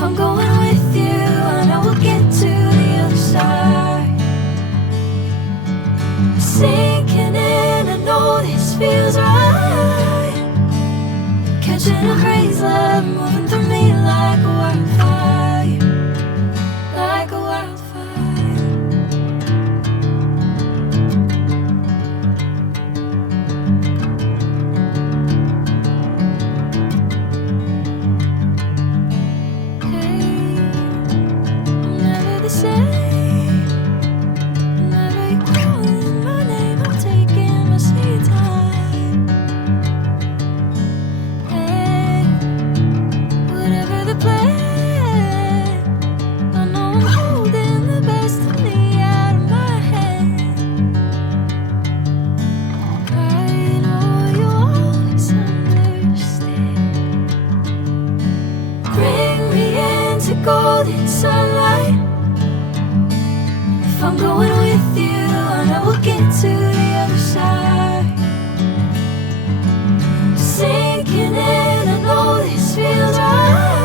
I'm going with you, I know we'll get to the other side. Sinking in, I know this feels right. Catching a crazy love, moving through me like a wildfire, like a wildfire. Golden sunlight. If I'm going with you, I know we'll get to the other side. Sinking in, I know this feels right.